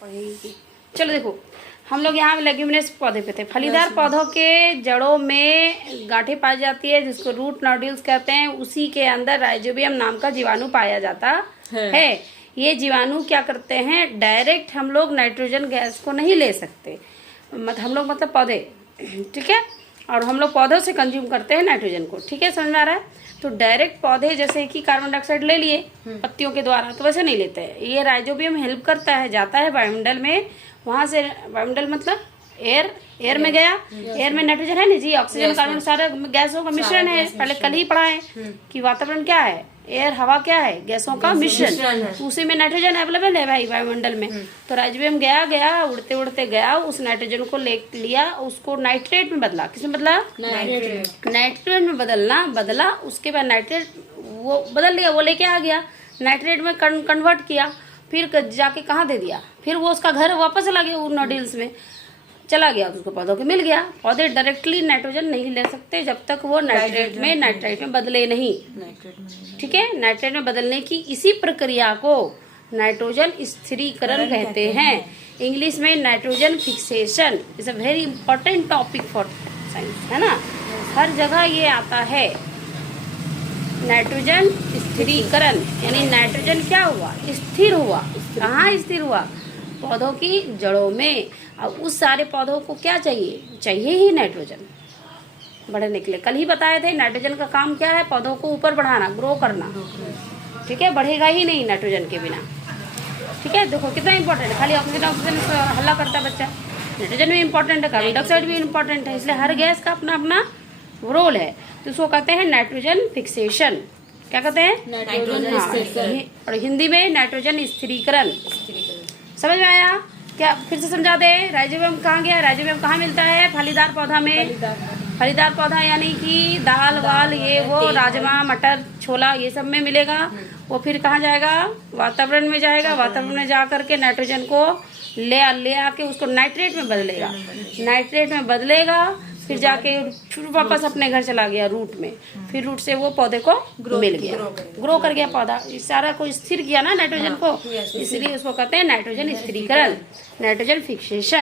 पड़ेगी। चलो देखो, हम लोग यहाँ लेग्यूमिनेस पौधे पे थे। फलीदार पौधों के जड़ों में गांठें पाई जाती है जिसको रूट नोड्यूल्स कहते हैं। उसी के अंदर राइजोबियम नाम का जीवाणु पाया जाता है। ये जीवाणु क्या करते हैं, डायरेक्ट हम लोग नाइट्रोजन गैस को नहीं ले सकते, हम लोग मतलब पौधे, ठीक है, और हम लोग पौधों से कंज्यूम करते हैं नाइट्रोजन को, ठीक है, समझ में आ रहा है। तो डायरेक्ट पौधे जैसे कि कार्बन डाइऑक्साइड ले लिए पत्तियों के द्वारा, तो वैसे नहीं लेते हैं। ये राइजोबियम हेल्प करता है, जाता है वायुमंडल में, वहां से वायुमंडल मतलब एयर में गया, एयर में नाइट्रोजन है ना जी, ऑक्सीजन कार्बन सारे गैसों का मिश्रण है। पहले कल ही पढ़ा है कि वातावरण क्या है, एयर हवा क्या है, गैसों का मिश्रण, उसी में नाइट्रोजन अवेलेबल है भाई वायुमंडल में। तो राइजोबियम गया उड़ते उड़ते गया, उस नाइट्रोजन को ले लिया, उसको नाइट्रेट में बदला। किसमें बदला? नाइट्रेट में बदला। उसके बाद नाइट्रेट वो बदल लिया, वो लेके आ गया, नाइट्रेट में कन्वर्ट किया, फिर जाके कहाँ दे दिया, फिर वो उसका घर वापस चला गया, वो नोड्यूल्स में चला गया, उसको पौधों को मिल गया। पौधे डायरेक्टली नाइट्रोजन नहीं ले सकते जब तक वो नाइट्राइट में बदले नहीं, ठीक है। नाइट्रेट में बदलने की इसी प्रक्रिया को नाइट्रोजन स्थिरीकरण कहते हैं। इंग्लिश में nitrogen fixation is a very important topic for science, है ना, हर जगह ये आता है। नाइट्रोजन स्थिरीकरण यानी नाइट्रोजन क्या हुआ, स्थिर हुआ। कहाँ स्थिर हुआ? पौधों की जड़ों में। अब उस सारे पौधों को क्या चाहिए ही नाइट्रोजन बढ़ने के लिए। कल ही बताए थे नाइट्रोजन का काम क्या है, पौधों को ऊपर बढ़ाना, ग्रो करना, ठीक है, बढ़ेगा ही नहीं नाइट्रोजन के बिना, ठीक है। देखो कितना इंपॉर्टेंट है, खाली ऑक्सीजन हल्ला करता है बच्चा। नाइट्रोजन भी इंपॉर्टेंट है, कार्बन डाइऑक्साइड भी इंपॉर्टेंट है, इसलिए हर गैस का अपना अपना रोल है। तो उसको कहते हैं नाइट्रोजन फिक्सेशन। क्या कहते हैं? नाइट्रोजन। और हिंदी में नाइट्रोजन स्थिरीकरण। समझ में आया क्या? फिर से समझा दे। राइजोबियम कहाँ गया? राइजोबियम कहाँ मिलता है? फलीदार पौधा में। फलीदार पौधा यानी कि दाल वाल ये वो राजमा मटर छोला ये सब में मिलेगा। वो फिर कहाँ जाएगा? वातावरण में जाएगा। वातावरण में जा करके नाइट्रोजन को ले आके उसको नाइट्रेट में बदलेगा। नाइट्रेट में बदलेगा, फिर जाके फिर वापस अपने घर चला गया रूट में, फिर रूट से वो पौधे को मिल गया, ग्रो कर गया पौधा। इस सारा को स्थिर किया ना नाइट्रोजन को, इसलिए उसको कहते हैं नाइट्रोजन स्थिरीकरण, नाइट्रोजन फिक्सेशन।